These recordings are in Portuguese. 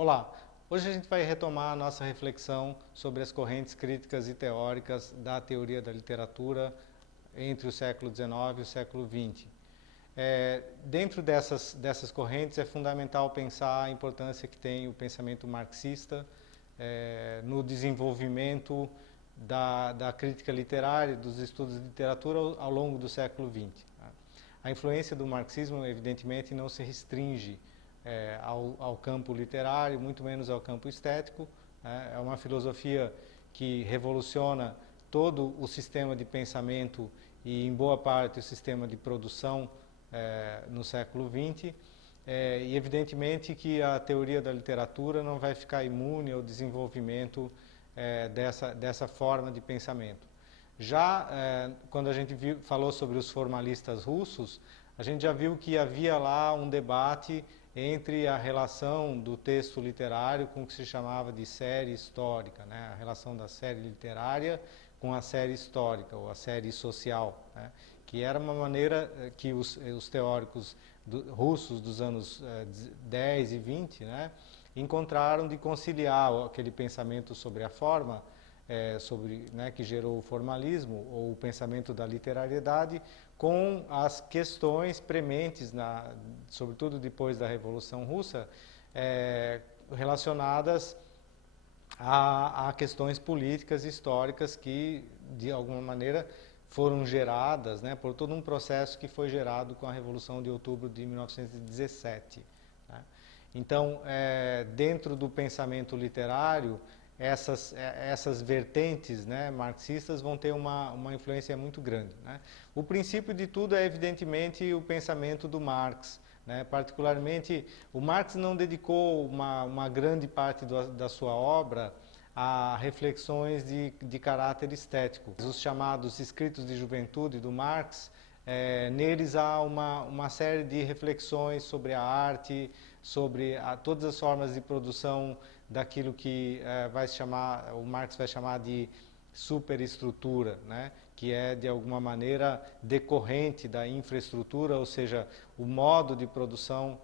Olá, hoje a gente vai retomar a nossa reflexão sobre as correntes críticas e teóricas da teoria da literatura entre o século XIX e o século XX. Dentro dessas correntes é fundamental pensar a importância que tem o pensamento marxista no desenvolvimento da crítica literária, dos estudos de literatura ao longo do século XX. A influência do marxismo, evidentemente, não se restringe ao campo literário, muito menos ao campo estético. É uma filosofia que revoluciona todo o sistema de pensamento e, em boa parte, o sistema de produção no século XX. E, evidentemente, que a teoria da literatura não vai ficar imune ao desenvolvimento dessa forma de pensamento. Já quando a gente falou sobre os formalistas russos, a gente já viu que havia lá um debate entre a relação do texto literário com o que se chamava de série histórica, né? A relação da série literária com a série histórica, ou a série social, né? Que era uma maneira que os teóricos russos dos anos 10 e 20, né, encontraram de conciliar aquele pensamento sobre a forma, que gerou o formalismo, ou o pensamento da literariedade, com as questões prementes, sobretudo depois da Revolução Russa, relacionadas a questões políticas e históricas que, de alguma maneira, foram geradas, né, por todo um processo que foi gerado com a Revolução de Outubro de 1917. Né? Então, dentro do pensamento literário, essas vertentes, né, marxistas vão ter uma influência muito grande. Né? O princípio de tudo é, evidentemente, o pensamento do Marx. Né? Particularmente, o Marx não dedicou uma grande parte da sua obra a reflexões de caráter estético. Os chamados escritos de juventude do Marx, neles há uma série de reflexões sobre a arte, sobre todas as formas de produção daquilo que o Marx vai chamar de superestrutura, né? Que é, de alguma maneira, decorrente da infraestrutura, ou seja, o modo de produção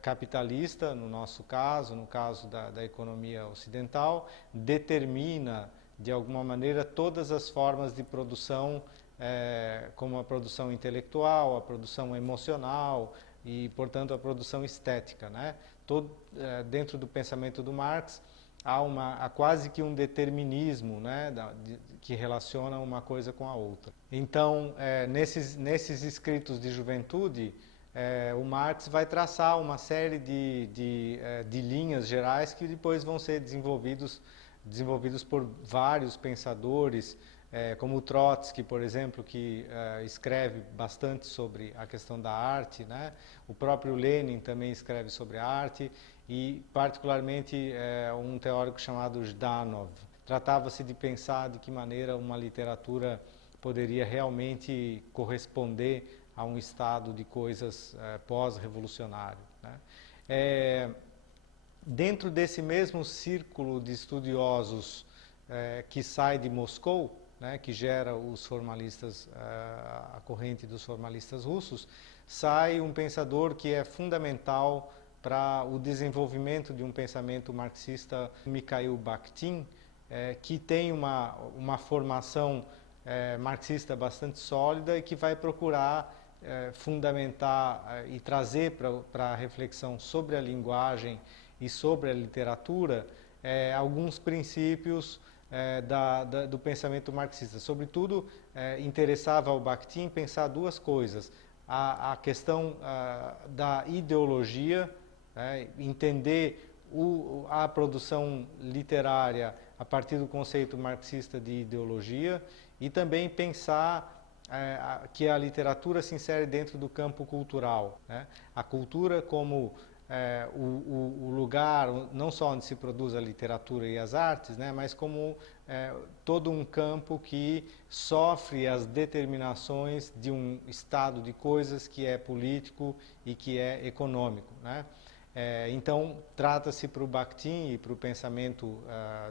capitalista, no nosso caso, no caso da economia ocidental, determina, de alguma maneira, todas as formas de produção, como a produção intelectual, a produção emocional e, portanto, a produção estética. Né? Dentro do pensamento do Marx, há quase que um determinismo, né, que relaciona uma coisa com a outra. Então, nesses escritos de juventude, o Marx vai traçar uma série de linhas gerais que depois vão ser desenvolvidos por vários pensadores, como o Trotsky, por exemplo, que escreve bastante sobre a questão da arte, né? O próprio Lenin também escreve sobre a arte e, particularmente, um teórico chamado Zhdanov. Tratava-se de pensar de que maneira uma literatura poderia realmente corresponder a um estado de coisas pós-revolucionário. Né? Dentro desse mesmo círculo de estudiosos que sai de Moscou, né, que gera os formalistas, a corrente dos formalistas russos, sai um pensador que é fundamental para o desenvolvimento de um pensamento marxista, Mikhail Bakhtin, que tem uma formação marxista bastante sólida e que vai procurar fundamentar e trazer para a reflexão sobre a linguagem e sobre a literatura alguns princípios do pensamento marxista. Sobretudo, interessava ao Bakhtin pensar duas coisas. A questão da ideologia, entender a produção literária a partir do conceito marxista de ideologia e também pensar que a literatura se insere dentro do campo cultural. Né? A cultura como o lugar não só onde se produz a literatura e as artes, né, mas como todo um campo que sofre as determinações de um estado de coisas que é político e que é econômico. Né? Então, trata-se para o Bakhtin e para o pensamento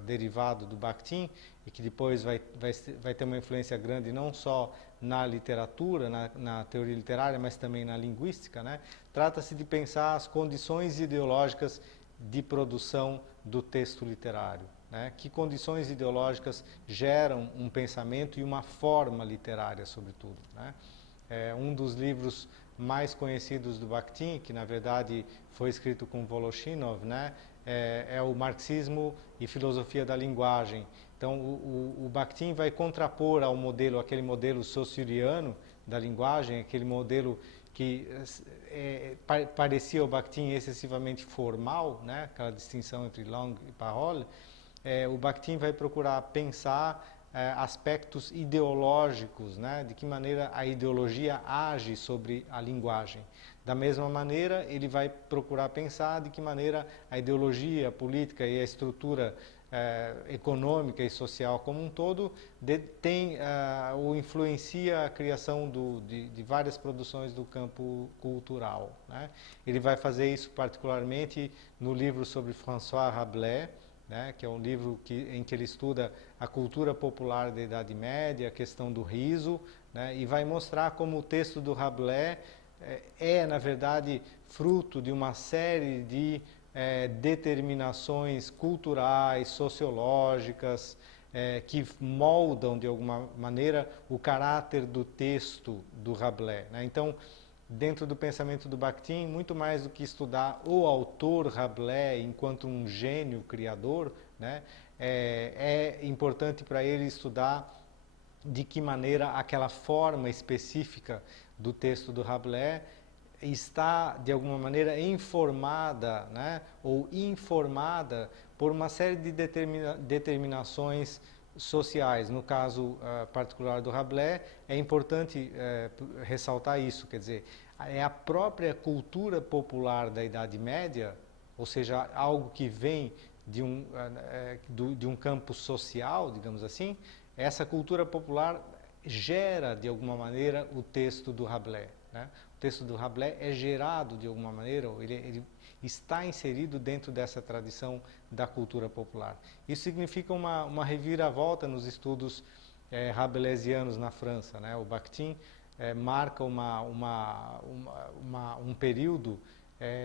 derivado do Bakhtin, e que depois vai ter uma influência grande não só na literatura, na teoria literária, mas também na linguística, né? Trata-se de pensar as condições ideológicas de produção do texto literário, né? Que condições ideológicas geram um pensamento e uma forma literária, sobretudo, né? Um dos livros mais conhecidos do Bakhtin, que na verdade foi escrito com Voloshinov, né? É o Marxismo e Filosofia da Linguagem. Então, o Bakhtin vai contrapor ao modelo, aquele modelo saussuriano da linguagem, aquele modelo que parecia ao Bakhtin excessivamente formal, né? Aquela distinção entre langue e parole. O Bakhtin vai procurar pensar aspectos ideológicos, né? De que maneira a ideologia age sobre a linguagem. Da mesma maneira, ele vai procurar pensar de que maneira a ideologia, a política e a estrutura econômica e social como um todo tem ou influencia a criação de várias produções do campo cultural, né? Ele vai fazer isso particularmente no livro sobre François Rabelais, né, que é um livro em que ele estuda a cultura popular da Idade Média, a questão do riso, né, e vai mostrar como o texto do Rabelais na verdade, fruto de uma série de determinações culturais, sociológicas, que moldam, de alguma maneira, o caráter do texto do Rabelais, né? Então, dentro do pensamento do Bakhtin, muito mais do que estudar o autor Rabelais enquanto um gênio criador, né, é importante para ele estudar de que maneira aquela forma específica do texto do Rabelais está, de alguma maneira, informada, né, ou informada por uma série de determinações sociais. No caso particular do Rabelais, é importante ressaltar isso, quer dizer, é a própria cultura popular da Idade Média, ou seja, algo que vem de um campo social, digamos assim. Essa cultura popular gera, de alguma maneira, o texto do Rabelais, né? O texto do Rabelais é gerado, de alguma maneira, ele está inserido dentro dessa tradição da cultura popular. Isso significa uma reviravolta nos estudos rabelaisianos na França, né? O Bakhtin marca um período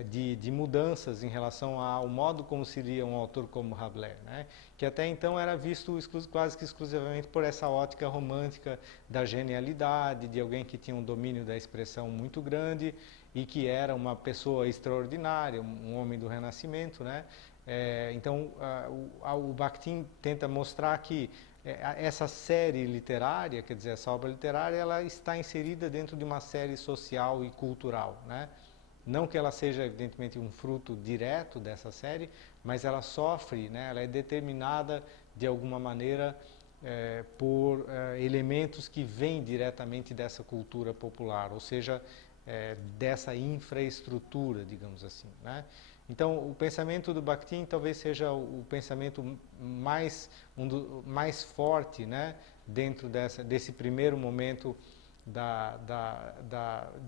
de mudanças em relação ao modo como seria um autor como Rabelais, né? Que até então era visto quase que exclusivamente por essa ótica romântica da genialidade, de alguém que tinha um domínio da expressão muito grande e que era uma pessoa extraordinária, um homem do Renascimento, né? Então, o Bakhtin tenta mostrar que essa série literária, quer dizer, essa obra literária, ela está inserida dentro de uma série social e cultural, né? Não que ela seja, evidentemente, um fruto direto dessa série, mas ela sofre, né, ela é determinada, de alguma maneira, por elementos que vêm diretamente dessa cultura popular, ou seja, dessa infraestrutura, digamos assim, né? Então, o pensamento do Bakhtin talvez seja o pensamento mais forte, né, dentro desse primeiro momento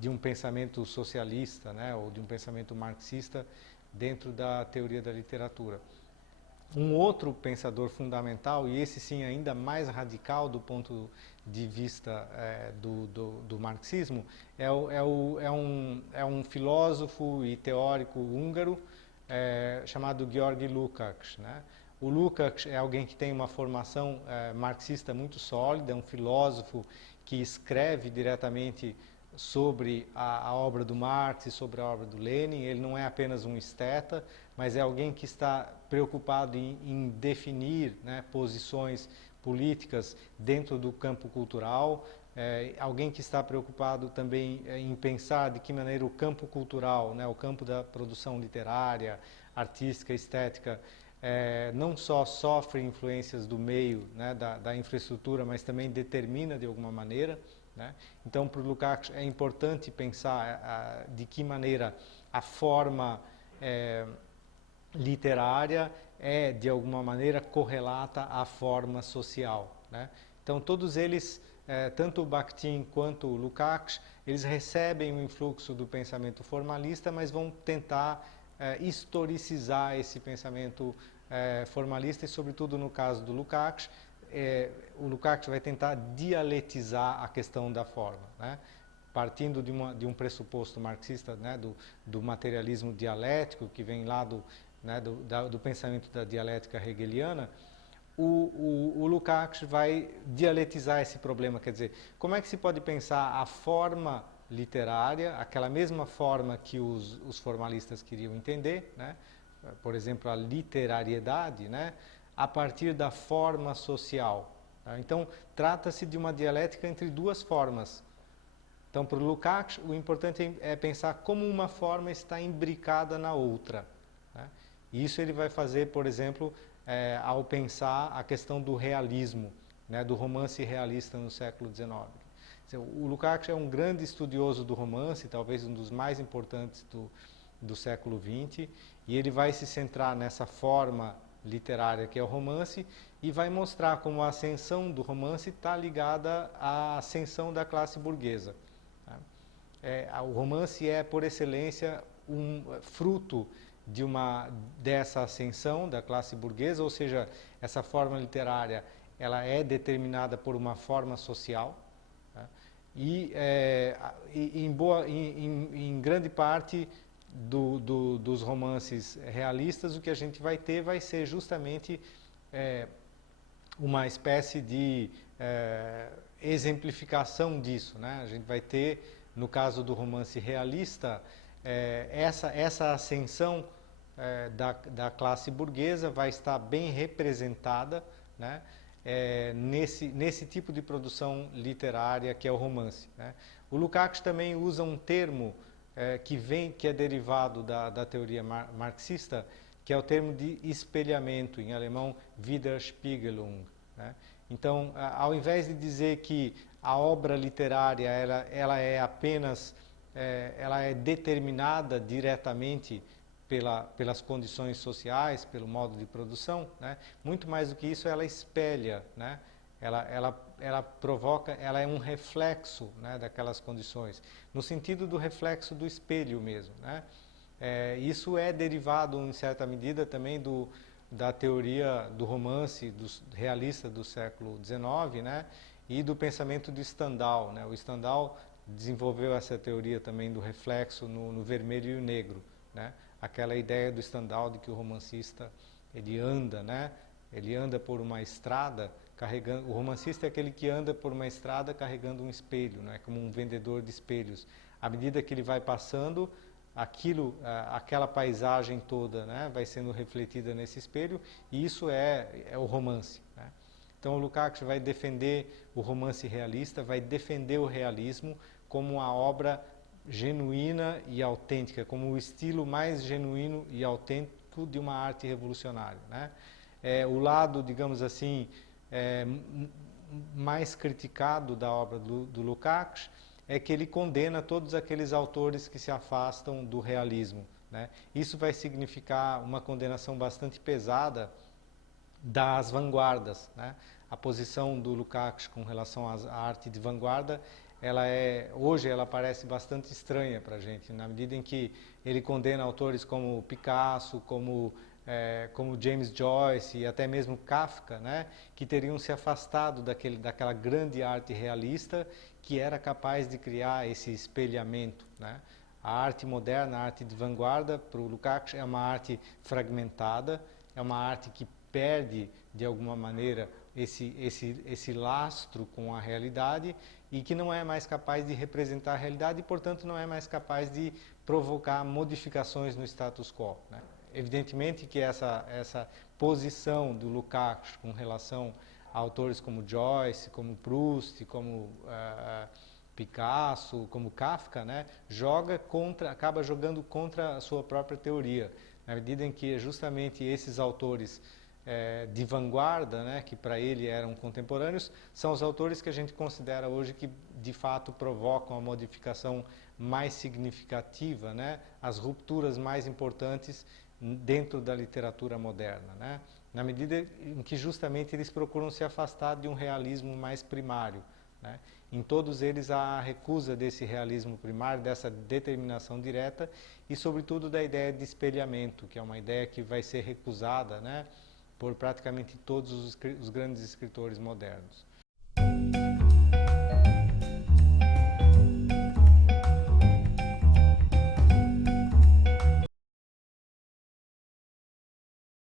de um pensamento socialista, né, ou de um pensamento marxista dentro da teoria da literatura. Um outro pensador fundamental, e esse sim ainda mais radical do ponto de vista do marxismo, é um filósofo e teórico húngaro chamado György Lukács, né? O Lukács é alguém que tem uma formação marxista muito sólida, é um filósofo que escreve diretamente sobre a obra do Marx e sobre a obra do Lenin. Ele não é apenas um esteta, mas é alguém que está preocupado em definir, né, posições políticas dentro do campo cultural, alguém que está preocupado também em pensar de que maneira o campo cultural, né, o campo da produção literária, artística, estética, não só sofre influências do meio, né, da infraestrutura, mas também determina de alguma maneira, né? Então, para o Lukács é importante pensar de que maneira a forma literária é, de alguma maneira, correlata à forma social, né? Então, todos eles, tanto o Bakhtin quanto o Lukács, eles recebem o influxo do pensamento formalista, mas vão tentar historicizar esse pensamento formalista e, sobretudo, no caso do Lukács, o Lukács vai tentar dialetizar a questão da forma, né? Partindo de um pressuposto marxista, né, do materialismo dialético, que vem lá né, do pensamento da dialética hegeliana, o Lukács vai dialetizar esse problema, quer dizer, como é que se pode pensar a forma literária, aquela mesma forma que os formalistas queriam entender, né, por exemplo, a literariedade, né, a partir da forma social. Tá? Então, trata-se de uma dialética entre duas formas. Então, para o Lukács, o importante é pensar como uma forma está imbricada na outra. Né? E isso ele vai fazer, por exemplo, ao pensar a questão do realismo, né, do romance realista no século XIX. O Lukács é um grande estudioso do romance, talvez um dos mais importantes do século XX, e ele vai se centrar nessa forma literária que é o romance e vai mostrar como a ascensão do romance está ligada à ascensão da classe burguesa. O romance é, por excelência, um fruto dessa ascensão da classe burguesa, ou seja, essa forma literária ela é determinada por uma forma social, tá? E em grande parte dos romances realistas o que a gente vai ter vai ser justamente uma espécie de exemplificação disso, né? A gente vai ter, no caso do romance realista, essa ascensão da classe burguesa vai estar bem representada, né, nesse tipo de produção literária que é o romance. Né? O Lukács também usa um termo que é derivado da teoria marxista, que é o termo de espelhamento, em alemão Widerspiegelung. Né? Então, ao invés de dizer que a obra literária ela é apenas ela é determinada diretamente pelas condições sociais, pelo modo de produção, né? Muito mais do que isso, ela espelha, né? Ela provoca, ela é um reflexo, né, daquelas condições, no sentido do reflexo do espelho mesmo, né? Isso é derivado, em certa medida, também da teoria do romance realista do século XIX, né? E do pensamento de Stendhal, né? O Stendhal desenvolveu essa teoria também do reflexo no vermelho e o negro, né? Aquela ideia do Stendhal de que o romancista ele anda, né? Ele anda por uma estrada carregando. O romancista é aquele que anda por uma estrada carregando um espelho, né? Como um vendedor de espelhos. À medida que ele vai passando, aquela paisagem toda, né, vai sendo refletida nesse espelho, e isso é o romance. Né? Então o Lukács vai defender o romance realista, vai defender o realismo como uma obra genuína e autêntica, como o estilo mais genuíno e autêntico de uma arte revolucionária. Né? O lado, digamos assim, mais criticado da obra do Lukács é que ele condena todos aqueles autores que se afastam do realismo. Né? Isso vai significar uma condenação bastante pesada das vanguardas. Né? A posição do Lukács com relação à arte de vanguarda, hoje ela parece bastante estranha para a gente, na medida em que ele condena autores como Picasso, como James Joyce e até mesmo Kafka, né, que teriam se afastado daquela grande arte realista que era capaz de criar esse espelhamento. Né? A arte moderna, a arte de vanguarda, para o Lukács, é uma arte fragmentada, é uma arte que perde, de alguma maneira, esse lastro com a realidade e que não é mais capaz de representar a realidade e, portanto, não é mais capaz de provocar modificações no status quo. Né? Evidentemente que essa posição do Lukács com relação a autores como Joyce, como Proust, como Picasso, como Kafka, né, acaba jogando contra a sua própria teoria, na medida em que justamente esses autores de vanguarda, né, que para ele eram contemporâneos, são os autores que a gente considera hoje que de fato provocam a modificação mais significativa, né, as rupturas mais importantes dentro da literatura moderna, né? Na medida em que justamente eles procuram se afastar de um realismo mais primário. Né? Em todos eles há a recusa desse realismo primário, dessa determinação direta e, sobretudo, da ideia de espelhamento, que é uma ideia que vai ser recusada, né, por praticamente todos os grandes escritores modernos.